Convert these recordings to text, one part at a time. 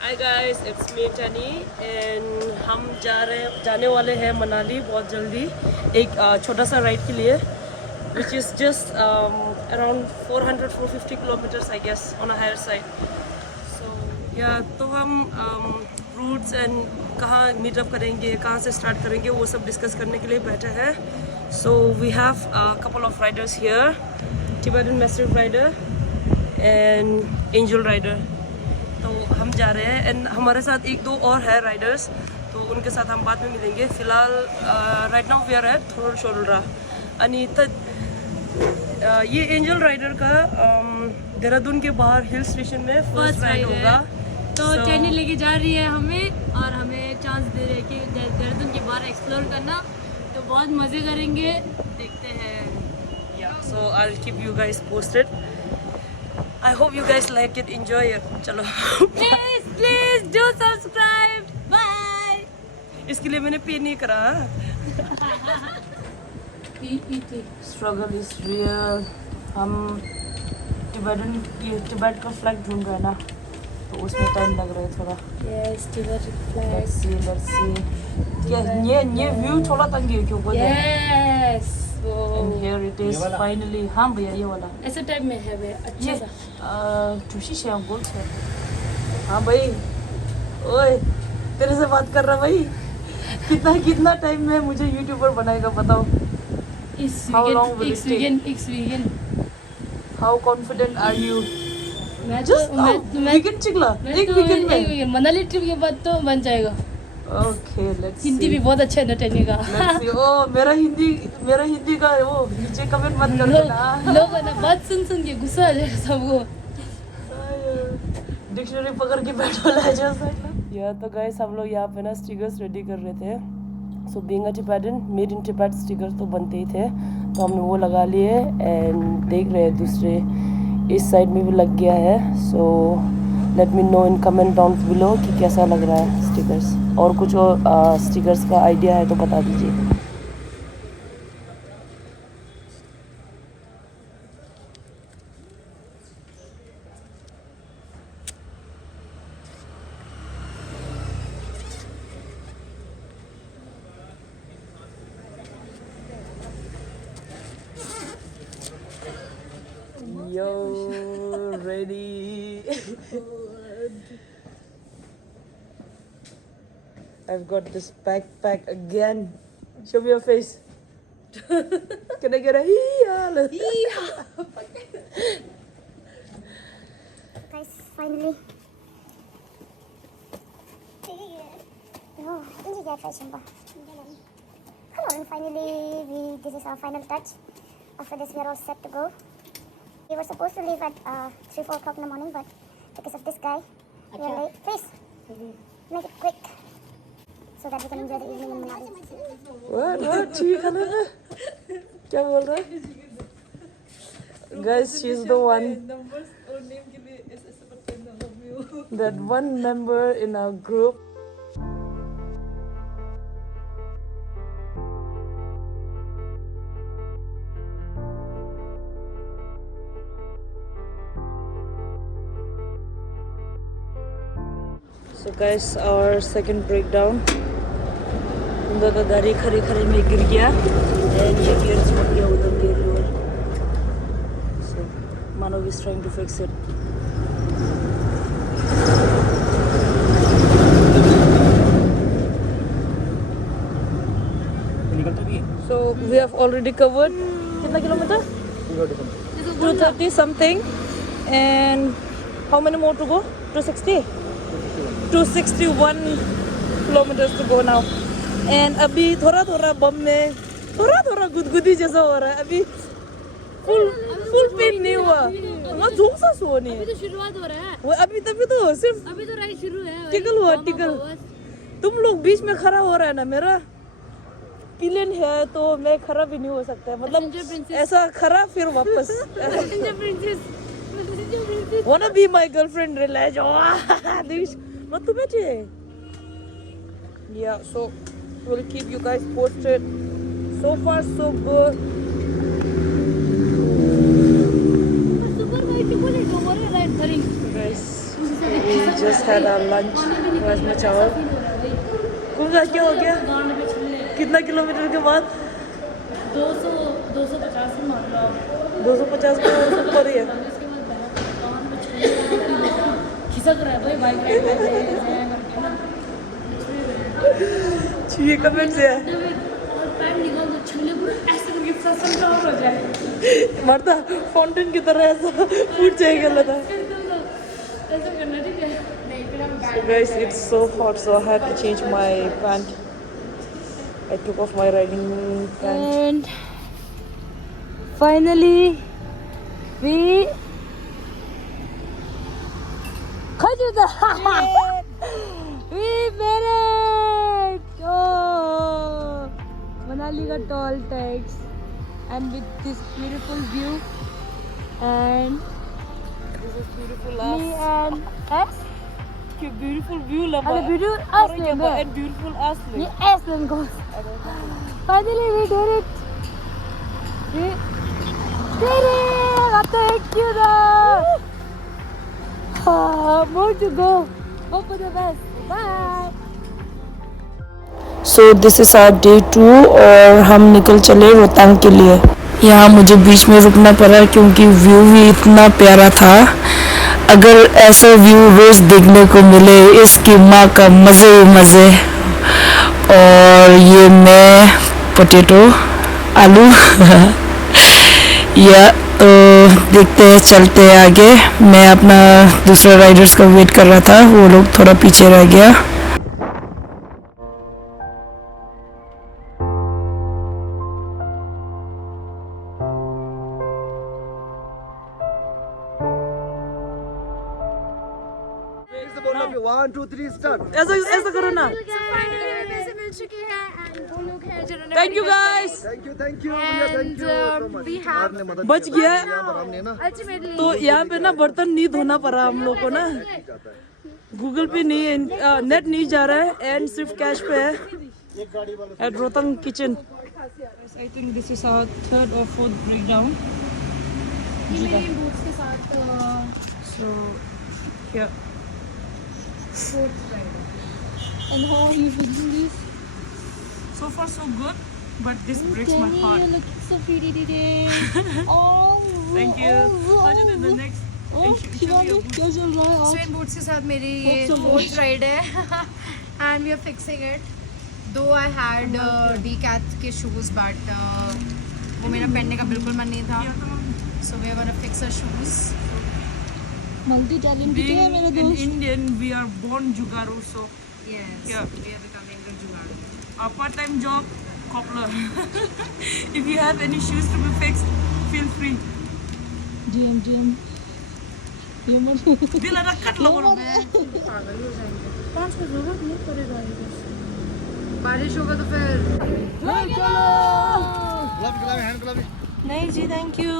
Hi guys, it's me टनी and हम जाने वाले हैं मनाली बहुत जल्दी एक छोटा सा राइड के लिए which is just around 400-450 kilometers I guess on a higher side. So yeah, तो हम routes and कहाँ मीटअप करेंगे, कहाँ से स्टार्ट करेंगे वो सब डिस्कस करने के लिए बैठे हैं. So we have a couple of riders here, Tibetan Massive Rider and Angel Rider. तो हम जा रहे हैं एंड हमारे साथ एक दो और है राइडर्स, तो उनके साथ हम बाद में मिलेंगे. फिलहाल right now we are at थोरशोल्ड्रा. अनीता ये एंजल राइडर का देहरादून के बाहर हिल स्टेशन में फर्स्ट राइड होगा. तो टैनी लेके जा रही है हमें और हमें चांस दे रहे हैं कि देहरादून के बाहर एक्सप्लोर करना. तो बहुत मज़े करेंगे, देखते हैं. या so I will keep you guys posted. I hope you guys like it, enjoy it. चलो. Please do subscribe. Bye. इसके लिए मैंने पे नहीं करा. Struggle is real. हम तिब्बत का फ्लैग ढूंढ रहे हैं ना, तो उसमें टाइम लग रहा है थोड़ा. Yes, Tibetan flag. Let's see. ये व्यू थोड़ा तंग है क्यों बोले? Yes. And here it is finally. हाँ भैया ये वाला. ऐसे टाइप में है वे अच्छा सा. टूशी श्याम बोल से. हाँ भाई. ओए तेरे से बात कर रहा भाई. कितना टाइम में मुझे यूट्यूबर बनाएगा बताओ. How long will it take? How confident are you? Weekend चिकला एक वीकेंड में. मनाली ट्रिप के बाद तो बन जाएगा. Okay, let's see. हिंदी भी बहुत अच्छा है ना टैनी का. Let's see. ओ मेरा हिंदी का वो नीचे कमेंट मत कर देना. लोग ना बात सुन के गुस्सा आ जाएगा सबको. डिक्शनरी पकड़ के बैठो ले जाओ. या तो गाइस हम लोग यहाँ पे ना स्टिकर्स रेडी कर रहे थे. So being a Tibetan, made in Tibet stickers तो बनते ही थे, तो हमने वो लगा लिए एंड देख रहे हैं दूसरे इस साइड में भी लग गया है. So let me know in comment down below कि कैसा लग रहा है स्टिकर्स, और कुछ और स्टिकर्स का आइडिया है तो बता दीजिए. Yo, ready. I've got this backpack again. Show me your face. Can I get a hee-haw? Guys, finally. Oh, ini dia fashion ba. Hello, and finally this is our final touch. After this we are all set to go. We were supposed to leave at 3-4 o'clock in the morning, but because of this guy, we are late. Please, make it quick, so that we can enjoy the evening in Manali. What? ठीक है ना? क्या बोल रहा है? Guys, she's the one. That one member in our group. So guys, our second breakdown. उनका का गाड़ी खड़े में गिर गया and ये गियर छोड़ गया उधर गिर गया. So Manav is trying to fix it. So we have already covered कितना kilometre? 230 something. And how many more to go? 260? 261 kilometers to go now. And अभी थोड़ा बम में थोड़ा गुदगुदी जैसा हो रहा है. अभी फुल पेन नहीं हुआ. वहाँ धूप सा सोनी है. अभी तो शुरुआत हो रहा है. वो अभी तभी तो सिर्फ अभी तो राइड शुरू है. टिकल. तुम लोग बीच में खड़ा हो रहा है ना. मेरा पिलन है तो मैं खड़ा भी नहीं हो सकता है. मतलब ऐसा खड़ा फिर वापस. Wanna be my girlfriend? Relax. मत तू बैठे. Yeah, so we'll keep you guys posted. So far so good. Guys, just had our lunch. Rajma चावल. कौन सा क्या हो गया? कितना किलोमीटर के बाद? 250 में मान लो 250 का ऊपर ही है. खिसक रहा है भाई बाइक राइड करके ये कमेंट से है. और पैर निकाल दो छल्ले को ऐसे करके फसल डाउन हो जाए मरता फाउंटेन की तरह ऐसा फूट जाएगा लगा. ऐसा करना ठीक है नहीं फिर हम So guys, it's so hot, so I had to change my pant. I took off my riding pant. And finally we we made it! Oh, Manali ka toll tax and with this beautiful view and This is beautiful me and us beautiful view lava. and the beautiful us And beautiful us. yes then goes finally we did it we did it thank you more to go hope for the best bye So this is our day 2 और हम निकल चले रोहतांग के लिए. यहाँ मुझे बीच में रुकना पड़ा क्योंकि व्यू भी इतना प्यारा था. अगर ऐसा व्यू रोज देखने को मिले इसकी माँ का मज़े ही मज़े. और ये मैं पोटैटो आलू या तो देखते हैं चलते हैं आगे. मैं अपना दूसरा राइडर्स का वेट कर रहा था, वो लोग थोड़ा पीछे रह गया. One, two, three, start. ऐसा करो ना. Thank you guys. Thank you, thank you. Thank you so much. बच गया. हमने ना तो यहाँ पे ना बर्तन नहीं धोना पड़ा हम लोग को ना. गूगल पे नहीं है, नेट नहीं जा रहा है एंड सिर्फ कैश पे है at Rohtang kitchen. I think this is our third और fourth breakdown. So yeah. and how are you feeling this So far so good, but this breaks my Danny, heart. you're looking so pretty today oh Thank you. How's it in the next? Shivani क्या चल रहा है आज train boots के साथ मेरी ये fourth ride है and we are fixing it though I had the cat के शूज बट वो मेरा पहनने का बिल्कुल मन नहीं था so we are gonna fix our shoes multi talented है मेरा Being in दोस्त Indian, we are born jugaru, so yes Yeah. We are becoming the jugaad our part-time job, cobbler. If you have any shoes to be fixed, feel free. DM ये मत दिल रखट लगो रे. पांच का जरूरत नहीं पड़ेगा बारिश होगा तो फिर गुलाबी हैंड गुलाबी. नहीं जी, thank you.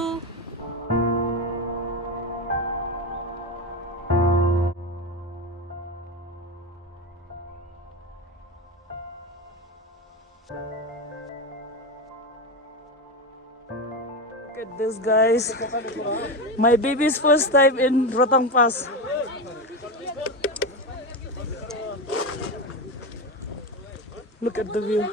Look at this, guys. My baby's first time in Rohtang Pass. Look at the view.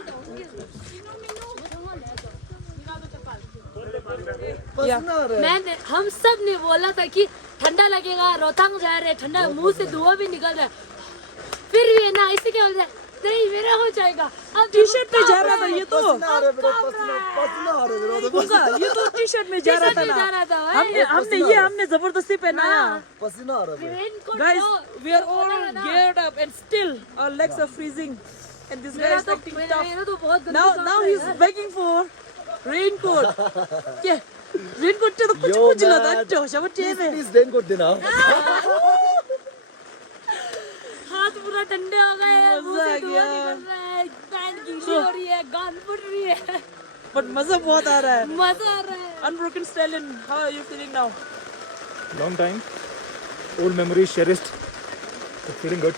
हम सब ने बोला था कि ठंडा लगेगा रोहतांग जा रहे ठंडा मुंह से धुआं भी निकल रहा है फिर भी है ना इसे क्या बोल रहा है नहीं मेरा हो जाएगा अब टी-शर्ट में जा रहा था ये तो. पसीना आ रहा है बेटा, पसीना आ रहा है बेटा. होगा, ये तो टी-शर्ट में जा रहा था ना. हमने जबरदस्ती पहनाया. पसीना आ रहा है. Guys, we are all geared up and still our legs are freezing. And this guy is acting tough. मेरा तो बहुत Now he's begging for raincoat. Yeah, raincoat तो कुछ लगा तो शबर चेवे. Please raincoat देना. हाथ पूरा ठंडे हो गए मुंह से मजा आ धुआं गया. निकल रहा है पैंट गीली हो रही है गान फट रही है But मजा बहुत आ रहा है. मजा आ रहा है Unbroken Stallion, how are you feeling now? Long time, old memories cherished. Feeling good.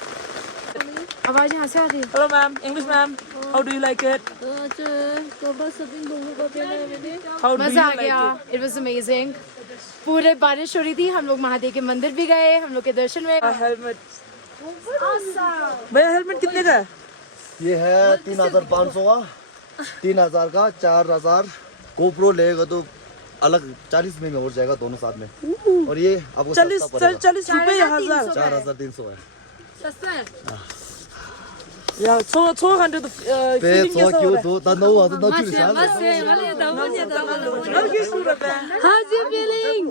आवाज यहाँ से आ रही है Hello ma'am, English ma'am. How do you like it? कपड़ा सब इन लोगों को पहना है मैंने How do मजा you आ like गया it? इट वाज अमेजिंग पूरे बारिश हो रही थी हम लोग महादेव के मंदिर भी गए हम लोग के दर्शन में Our helmet भैया हेलमेट कितने का है? ये है 3,500 का, 3,000 का, 4,000। GoPro लेगा तो अलग 40 में हो जाएगा दोनों साथ में। और ये आपको 40 रुपए या 1000? 4,300 है। सस्ता है या 200 पे feeling तो कैसा हो क्यों रहा है? तो नो तो मस्त है How's you feeling?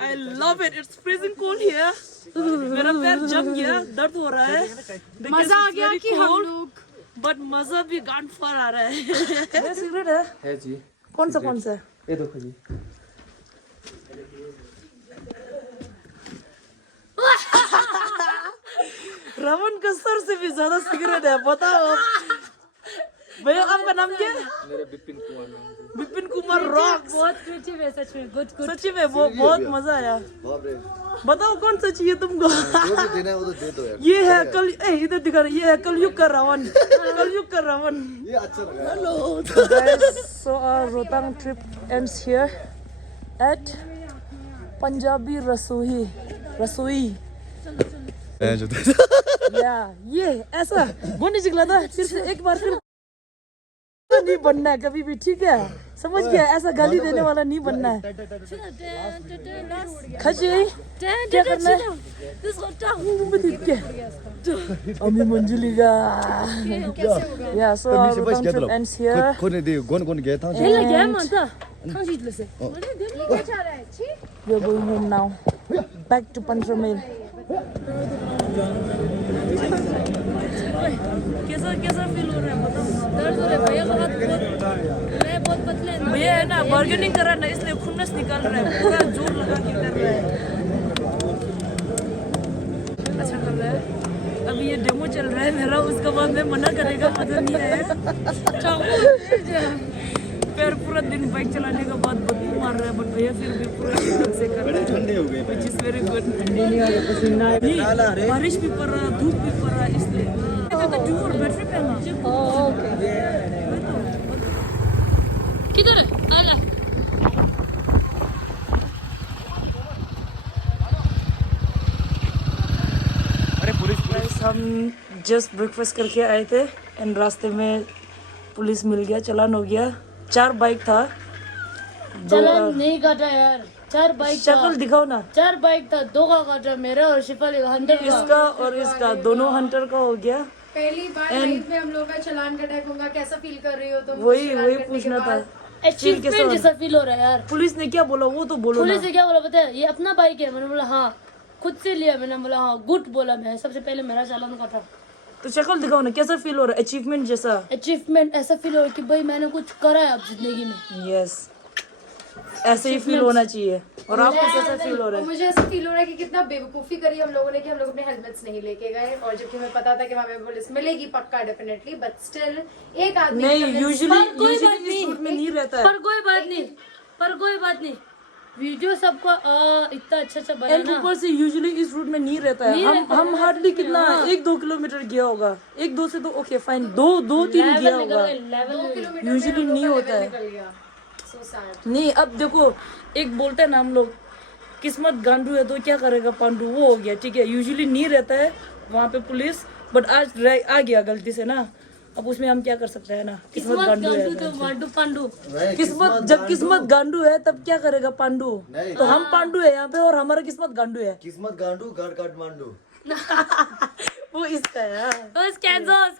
I love it. It's freezing cold here. मेरा पैर जम गया, दर्द हो रहा है। मजा आ गया कि हम लोग बट मजा भी गांड फार आ रहा है। ये सिगरेट है जी। कौन सा ये देखो जी। रमन का सर से भी ज्यादा सिगरेट है, बताओ भैया आपका नाम क्या है? मेरा बिपिन कुमार नाम है। विपिन कुमार रॉक्स। बहुत क्रिएटिव है सच में गुड सच्ची में वो बहुत मजा आया। बाप रे, बताओ कौन सा चाहिए तुमको? जो भी देना है वो तो दे दो यार। ये है कल इधर दिखा रहा है, ये है कलयुग का रावण। कलयुग का रावण। ये अच्छा लगा। So our Rotang trip ends here at Punjabi रसोई। या ये ऐसा वो नहीं निकला था, फिर से एक बार फिर नहीं बनना है कभी भी, ठीक है? समझ गया? ऐसा गाली देने वाला नहीं बनना है। खची क्या करना है? अम्मी मंजुली का या सो our Rotang trip ends here. कोने दे कौन गया था? हेला क्या मानता 탕수육 से We are going home now. Back to Panchramil. कैसा फील हो रहा है बताओ? दर्द हो रहा है भैया का हाथ बहुत मैं बहुत पतले हैं भैया है ना बार्गेनिंग कर रहा है ना, इसलिए खुन्नस निकाल रहा है, पूरा जोर लगा के कर रहा है। अच्छा कर रहा है। अभी ये डेमो चल रहा है मेरा, उसके बाद में मना करेगा मजा नहीं है। फिर पूरा दिन बाइक चलाने के बाद बदबू मार रहा है, बट भैया फिर भी पूरा ढंग से कर रहा है। ठंडे हो गए, which is very good. ठंडे नहीं आ रहे, पसीना नहीं, बारिश भी पड़ रहा, धूप भी पड़ रहा, इसलिए तो जोर बैटरी पे ना। ओके किधर है आला Guys, हम जस्ट ब्रेकफास्ट करके आए थे एंड रास्ते में पुलिस मिल गया, चालान हो गया। 4 बाइक था, चलन नहीं काटा यार 4 बाइक शक्ल दिखाओ ना। 4 बाइक था 2 का काटा मेरा और शिफाली का 100 का इसका और इसका दोनों हंटर का हो गया। पहली बार लाइफ में हम लोग का चालान कटा होगा, कैसा फील कर रही हो तुम? वही पूछना था। अचीवमेंट जैसा फील हो रहा है यार। पुलिस ने क्या बोला वो तो बोलो पुलिस ना। ने क्या बोला पता है? ये अपना बाइक है। मैंने बोला हाँ खुद से लिया। मैंने बोला हाँ गुड बोला। मैं सबसे पहले मेरा चालान काटा। तो शक्ल दिखाओ ना, कैसा फील हो रहा है? अचीवमेंट जैसा। अचीवमेंट ऐसा फील हो रहा है कि भाई मैंने कुछ करा है अब जिंदगी में। यस ऐसे ही फील होना चाहिए। और आपको कैसा फील हो रहा है? मुझे ऐसा फील हो रहा है कि कितना बेवकूफी करी हम लोगों ने कि हम लोग अपने हेलमेट्स नहीं लेके गए, और जबकि हमें पता था कि हमें पुलिस मिलेगी पक्का डेफिनेटली, बट स्टिल एक आदमी नहीं, यूजुअली कोई बात इस रूट में नहीं रहता है। पर कोई बात नहीं वीडियो सबको इतना अच्छा बना एंड ऊपर से यूजुअली इस रूट में नहीं रहता है। हम हार्डली कितना 1-2 किलोमीटर गया होगा। 1-2 से तो ओके फाइन, 2-3 गया होगा। यूजुअली नहीं होता है। नहीं अब देखो, एक बोलते हैं ना हम लोग किस्मत गांडू है तो क्या करेगा पांडू, वो हो गया ठीक है। यूजुअली नहीं रहता है वहाँ पे पुलिस, बट आज आ गया गलती से ना, अब उसमें हम क्या कर सकते हैं ना। किस्मत गांडू है तो गांडू पांडू किस्मत, जब किस्मत गांडू है तब क्या करेगा पांडू। तो हम पांडू है यहाँ पे और हमारा किस्मत गांडू है। किस्मत गांडू घर काठमांडू। वो इसका है। स्कैंजोस